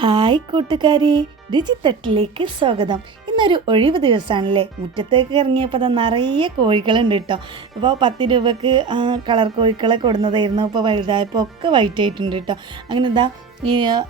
Hi കൂട്ടുകാരി രുചിത്തട്ടിലേക്ക് സ്വാഗതം. ഇന്നൊരു ഒഴിവ് ദിവസമാണല്ലേ? മുറ്റത്തേക്ക് ഇറങ്ങിയപ്പോൾ അത് നിറയെ കോഴികളുണ്ട് കേട്ടോ. അപ്പോൾ പത്ത് രൂപക്ക് കളർ കോഴികളെ കൊടുന്നതായിരുന്നു. ഇപ്പോൾ വലുതായപ്പോൾ ഒക്കെ വൈറ്റ് ആയിട്ടുണ്ട് കേട്ടോ. അങ്ങനെ ഇതാ ഈ ആ,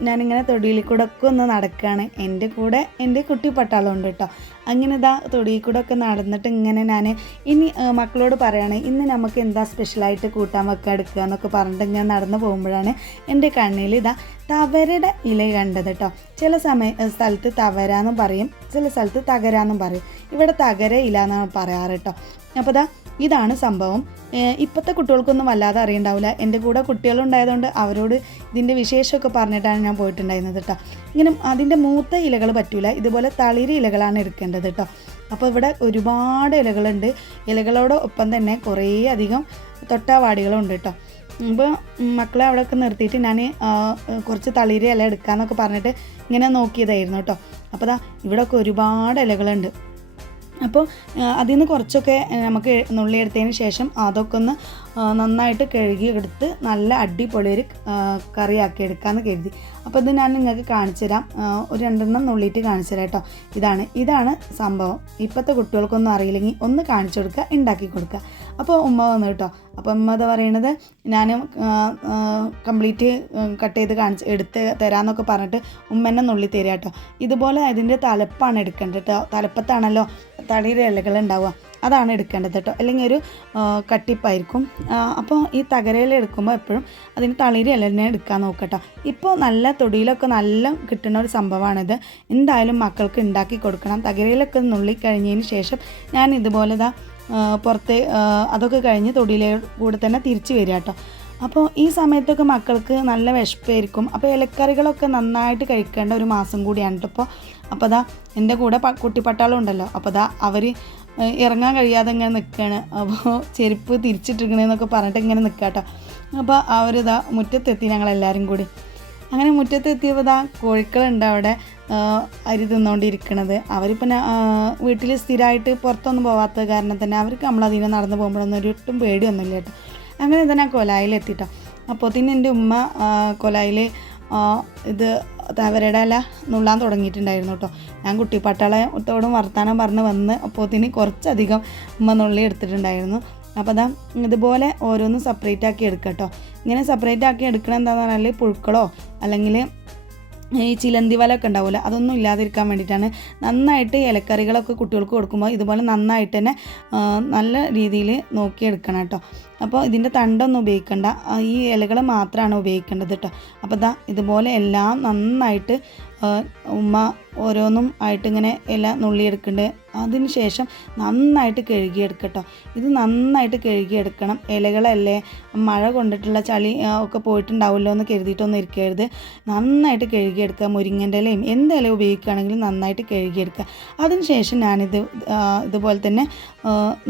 ഞാനിങ്ങനെ തൊടിയിൽ കൂടെ ഒക്കെ ഒന്ന് നടക്കുകയാണ് എന്റെ കൂടെ എന്റെ കുട്ടി പട്ടാളം ഉണ്ട് കേട്ടോ. അങ്ങനെ ഇതാ തൊടിയിൽ കൂടെ ഒക്കെ നടന്നിട്ട് ഇങ്ങനെ ഞാൻ ഇനി മക്കളോട് പറയാണ് ഇന്ന് നമുക്ക് എന്താ സ്പെഷ്യലായിട്ട് കൂട്ടാൻ വെക്കുക എടുക്കുക എന്നൊക്കെ പറഞ്ഞിട്ട് ഇങ്ങനെ നടന്നു പോകുമ്പോഴാണ് എന്റെ കണ്ണിൽ ഇതാ തവരയുടെ ഇല കണ്ടത് കേട്ടോ. ചില സമയ സ്ഥലത്ത് തവരാന്നും പറയും ചില സ്ഥലത്ത് തകരാന്നും പറയും. ഇവിടെ തകര ഇല എന്നാണ് പറയാറ് കേട്ടോ. അപ്പോൾ ദാ ഇതാണ് സംഭവം. ഇപ്പോഴത്തെ കുട്ടികൾക്കൊന്നും വല്ലാതെ അറിയണ്ടാവില്ല. എന്റെ കൂടെ കുട്ടികളുണ്ടായതുകൊണ്ട് അവരോട് ഇതിന്റെ വിശേഷമൊക്കെ പറഞ്ഞിട്ടാണ് ഞാൻ പോയിട്ടുണ്ടായിരുന്നത് കേട്ടോ ഇങ്ങനെ അതിന്റെ മൂത്ത ഇലകൾ പറ്റൂല. ഇതുപോലെ തളിരി ഇലകളാണ് എടുക്കേണ്ടത് കേട്ടോ അപ്പോൾ ഇവിടെ ഒരുപാട് ഇലകളുണ്ട്. ഇലകളോടൊപ്പം തന്നെ കുറേ അധികം തൊട്ടാവാടികളുണ്ട് കേട്ടോ അപ്പോൾ മക്കളെ അവിടെയൊക്കെ നിർത്തിയിട്ട് ഞാൻ കുറച്ച് തളിരി ഇല എടുക്കാമെന്നൊക്കെ പറഞ്ഞിട്ട് ഇങ്ങനെ നോക്കിയതായിരുന്നു കേട്ടോ അപ്പോൾ ദാ ഇവിടെയൊക്കെ ഒരുപാട് ഇലകളുണ്ട്. അപ്പോൾ അതിൽ നിന്ന് കുറച്ചൊക്കെ നമുക്ക് നുള്ളിയെടുത്തതിന് ശേഷം അതൊക്കെ ഒന്ന് നന്നായിട്ട് കഴുകി എടുത്ത് നല്ല അടിപൊളി ഒരു കറിയാക്കി എടുക്കാമെന്ന് കരുതി. അപ്പോൾ ഇത് ഞാൻ നിങ്ങൾക്ക് കാണിച്ചു തരാം. ഒരു രണ്ടെണ്ണം നുള്ളിയിട്ട് കാണിച്ചു തരാം കേട്ടോ. ഇതാണ് ഇതാണ് സംഭവം. ഇപ്പോഴത്തെ കുട്ടികൾക്കൊന്നും അറിയില്ലെങ്കിൽ ഒന്ന് കാണിച്ചു കൊടുക്കുക ഉണ്ടാക്കി കൊടുക്കുക. അപ്പോൾ ഉമ്മ വന്നു കേട്ടോ. അപ്പോൾ ഉമ്മ അത് പറയണത്? ഞാൻ കംപ്ലീറ്റ് കട്ട് ചെയ്ത് കാണിച്ച് എടുത്ത് തരാമെന്നൊക്കെ പറഞ്ഞിട്ട് ഉമ്മ എന്നെ നുള്ളി തരിക കേട്ടോ. ഇതുപോലെ അതിന്റെ തലപ്പാണ് എടുക്കേണ്ടത് കേട്ടോ. തലപ്പത്താണല്ലോ. തളിര ഇലകൾ ഉണ്ടാവുക. അതാണ് എടുക്കേണ്ടത് കേട്ടോ. അല്ലെങ്കിൽ ഒരു കട്ടിപ്പായിരിക്കും. അപ്പോൾ ഈ തകരയില എടുക്കുമ്പോൾ എപ്പോഴും അതിന് തളിര ഇല തന്നെ എടുക്കാൻ നോക്കട്ടോ ഇപ്പോൾ നല്ല തൊടിയിലൊക്കെ നല്ല കിട്ടുന്ന ഒരു സംഭവമാണിത് എന്തായാലും മക്കൾക്ക് ഉണ്ടാക്കി കൊടുക്കണം. തകരയിലൊക്കെ നുള്ളി കഴിഞ്ഞതിന് ശേഷം ഞാൻ ഇതുപോലെ ഇതാ പുറത്തെ അതൊക്കെ കഴിഞ്ഞ് തൊടിയിലെ കൂടെ തന്നെ തിരിച്ചു വരിക കേട്ടോ. അപ്പോൾ ഈ സമയത്തൊക്കെ മക്കൾക്ക് നല്ല വിശപ്പായിരിക്കും. അപ്പോൾ ഇലക്കറികളൊക്കെ നന്നായിട്ട് കഴിക്കേണ്ട ഒരു മാസം കൂടിയാണ് കേട്ടോ ഇപ്പോൾ അപ്പോൾ അതാ എന്റെ കൂടെ കുട്ടിപ്പട്ടാളം ഉണ്ടല്ലോ. അപ്പോൾ അതാ അവർ ഇറങ്ങാൻ കഴിയാതെ ഇങ്ങനെ നിൽക്കുകയാണ് അപ്പോൾ ചെരുപ്പ് തിരിച്ചിട്ടിരിക്കണേന്നൊക്കെ പറഞ്ഞിട്ട് ഇങ്ങനെ നിൽക്കുക കേട്ടോ അപ്പോൾ അവരിതാ മുറ്റത്തെത്തി ഞങ്ങളെല്ലാവരും കൂടി. അങ്ങനെ മുറ്റത്തെത്തിയപ്പോൾ ഇതാ കോഴിക്കളുണ്ട് അവിടെ അരി തിന്നുകൊണ്ടിരിക്കണത് അവരിപ്പം വീട്ടിൽ സ്ഥിരമായിട്ട് പുറത്തൊന്നും പോവാത്തത് കാരണം തന്നെ അവർക്ക് നമ്മളതിനെ നടന്ന് പോകുമ്പോഴൊന്നും ഒരു പേടിയൊന്നുമില്ല കേട്ടോ. അങ്ങനെ തന്നെ കൊലായിലെത്തിട്ടോ. അപ്പോൾ തന്നെ എന്റെ ഉമ്മ കൊലായിൽ ഇത് തവരയുടെ ഇല നുള്ളാൻ തുടങ്ങിയിട്ടുണ്ടായിരുന്നു കേട്ടോ. ഞാൻ കുട്ടിപ്പട്ടാളത്തോടും വർത്താനം പറഞ്ഞ് വന്ന് അപ്പോത്തിന് കുറച്ചധികം ഉമ്മ നുള്ളി എടുത്തിട്ടുണ്ടായിരുന്നു. അപ്പോൾ അതാ ഇതുപോലെ ഓരോന്നും സെപ്പറേറ്റ് ആക്കി എടുക്കുക കേട്ടോ. ഇങ്ങനെ സെപ്പറേറ്റ് ആക്കി എടുക്കണം എന്താണെന്ന് പറഞ്ഞാൽ പുഴുക്കളോ അല്ലെങ്കിൽ ഈ ചിലന്തി വലമൊക്കെ ഉണ്ടാവില്ല അതൊന്നും ഇല്ലാതിരിക്കാൻ വേണ്ടിയിട്ടാണ്. നന്നായിട്ട് ഇലക്കറികളൊക്കെ കുട്ടികൾക്ക് കൊടുക്കുമ്പോൾ ഇതുപോലെ നന്നായിട്ട് തന്നെ നല്ല രീതിയിൽ നോക്കിയെടുക്കണം കേട്ടോ. അപ്പോൾ ഇതിന്റെ തണ്ടൊന്നും ഉപയോഗിക്കേണ്ട. ഈ ഇലകൾ മാത്രമാണ് ഉപയോഗിക്കേണ്ടത് കേട്ടോ അപ്പോൾ ഇതാ ഇതുപോലെ എല്ലാം നന്നായിട്ട് ഉമ്മ ഓരോന്നും ആയിട്ട് ഇങ്ങനെ എല്ലാം നുള്ളിയെടുക്കുന്നുണ്ട് അതിന് ശേഷം നന്നായിട്ട് കഴുകിയെടുക്കട്ടോ ഇത് നന്നായിട്ട് കഴുകിയെടുക്കണം. ഇലകളല്ലേ മഴ കൊണ്ടിട്ടുള്ള ചളി ഒക്കെ പോയിട്ടുണ്ടാവുമല്ലോ എന്ന് കരുതിയിട്ടൊന്നും ഇരിക്കരുത്. നന്നായിട്ട് കഴുകിയെടുക്കുക മുരിങ്ങന്റെ ഇലയും എന്ത് ഇല ഉപയോഗിക്കുകയാണെങ്കിലും നന്നായിട്ട് കഴുകിയെടുക്കുക. അതിനുശേഷം ഞാനിത് ഇതുപോലെ തന്നെ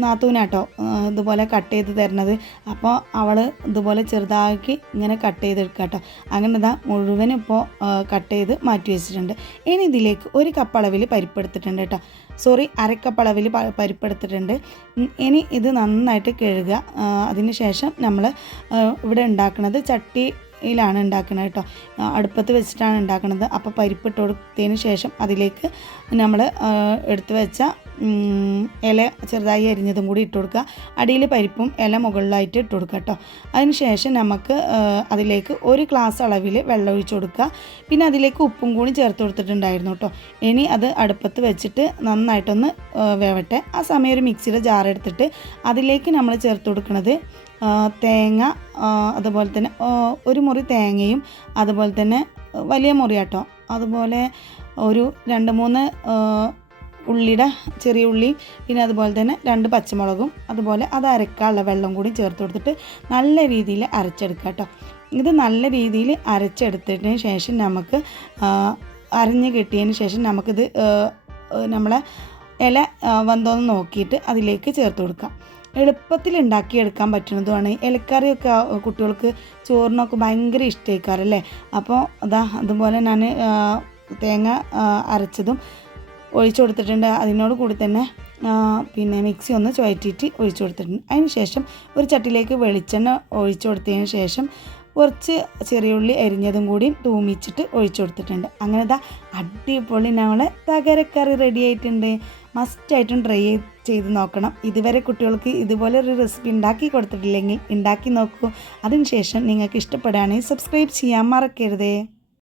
നാത്തൂനാട്ടോ ഇതുപോലെ കട്ട് ചെയ്ത് തരണത് അപ്പോൾ അവൾ ഇതുപോലെ ചെറുതാക്കി ഇങ്ങനെ കട്ട് ചെയ്തെടുക്കുക കേട്ടോ. അങ്ങനെ ഇതാ മുഴുവൻ ഇപ്പോൾ കട്ട് ചെയ്ത് മാറ്റി വെച്ചിട്ടുണ്ട്. ഇനി ഇതിലേക്ക് ഒരു കപ്പ് അളവിൽ പരിപ്പെടുത്തിട്ടുണ്ട് കേട്ടോ. സോറി അരക്കപ്പ് അളവിൽ പരിപ്പെടുത്തിട്ടുണ്ട് ഇനി ഇത് നന്നായിട്ട് കഴുകുക. അതിന് ശേഷം നമ്മൾ ഇവിടെ ഉണ്ടാക്കുന്നത് ചട്ടിയിലാണ് ഉണ്ടാക്കുന്നത് കേട്ടോ. അടുപ്പത്ത് വെച്ചിട്ടാണ് ഉണ്ടാക്കുന്നത് അപ്പോൾ പരിപ്പിട്ട് കൊടുത്തതിന് ശേഷം അതിലേക്ക് നമ്മൾ എടുത്തു വെച്ച ഇല ചെറുതായി അരിഞ്ഞതും കൂടി ഇട്ട് കൊടുക്കുക. അടിയിൽ പരിപ്പും ഇല മുകളിലായിട്ട് ഇട്ട് കൊടുക്കുക കേട്ടോ. അതിന് ശേഷം നമുക്ക് അതിലേക്ക് ഒരു ഗ്ലാസ് അളവിൽ വെള്ളം ഒഴിച്ച് കൊടുക്കുക. പിന്നെ അതിലേക്ക് ഉപ്പും കൂടി ചേർത്ത് കൊടുത്തിട്ടുണ്ടായിരുന്നു കേട്ടോ. ഇനി അത് അടുപ്പത്ത് വെച്ചിട്ട് നന്നായിട്ടൊന്ന് വേവട്ടെ. ആ സമയം ഒരു മിക്സിയുടെ ജാർ എടുത്തിട്ട് അതിലേക്ക് നമ്മൾ ചേർത്ത് കൊടുക്കുന്നത് തേങ്ങ അതുപോലെ തന്നെ ഒരു മുറി തേങ്ങയും അതുപോലെ തന്നെ വലിയ മുറി കേട്ടോ അതുപോലെ ഒരു രണ്ട് മൂന്ന് ഉള്ളിയുടെ ചെറിയ ഉള്ളി പിന്നെ അതുപോലെ തന്നെ രണ്ട് പച്ചമുളകും അതുപോലെ അത് അരക്കാനുള്ള വെള്ളം കൂടി ചേർത്ത് കൊടുത്തിട്ട് നല്ല രീതിയിൽ അരച്ചെടുക്കുക കേട്ടോ. ഇത് നല്ല രീതിയിൽ അരച്ചെടുത്തതിന് ശേഷം നമുക്ക് അരഞ്ഞ് കിട്ടിയതിന് ശേഷം നമുക്കിത് നമ്മളെ ഇല ആ, വന്തോന്ന് നോക്കിയിട്ട് അതിലേക്ക് ചേർത്ത് കൊടുക്കാം. എളുപ്പത്തിൽ ഉണ്ടാക്കിയെടുക്കാൻ പറ്റുന്നതുമാണ്. ഇലക്കറിയൊക്കെ കുട്ടികൾക്ക് ചോറിനൊക്കെ ഭയങ്കര ഇഷ്ടമായിക്കാറല്ലേ അപ്പോൾ അതാ അതുപോലെ ഞാൻ തേങ്ങ അരച്ചതും ഒഴിച്ചു കൊടുത്തിട്ടുണ്ട്. അതിനോട് കൂടി തന്നെ പിന്നെ മിക്സി ഒന്ന് ചുവറ്റിയിട്ട് ഒഴിച്ചു കൊടുത്തിട്ടുണ്ട്. അതിന് ശേഷം ഒരു ചട്ടിയിലേക്ക് വെളിച്ചെണ്ണ ഒഴിച്ചു കൊടുത്തതിന് ശേഷം കുറച്ച് ചെറിയുള്ളി അരിഞ്ഞതും കൂടി തൂമിച്ചിട്ട് ഒഴിച്ചു കൊടുത്തിട്ടുണ്ട്. അങ്ങനെ ഇതാ അടിപൊളി നമ്മളെ തകരക്കറി റെഡി ആയിട്ടുണ്ട്. മസ്റ്റായിട്ടും ട്രൈ ചെയ്ത് നോക്കണം. ഇതുവരെ കുട്ടികൾക്ക് ഇതുപോലെ ഒരു റെസിപ്പി ഉണ്ടാക്കി കൊടുത്തിട്ടില്ലെങ്കിൽ ഉണ്ടാക്കി നോക്കൂ. അതിനുശേഷം നിങ്ങൾക്ക് ഇഷ്ടപ്പെടുകയാണെങ്കിൽ സബ്സ്ക്രൈബ് ചെയ്യാൻ മറക്കരുതേ.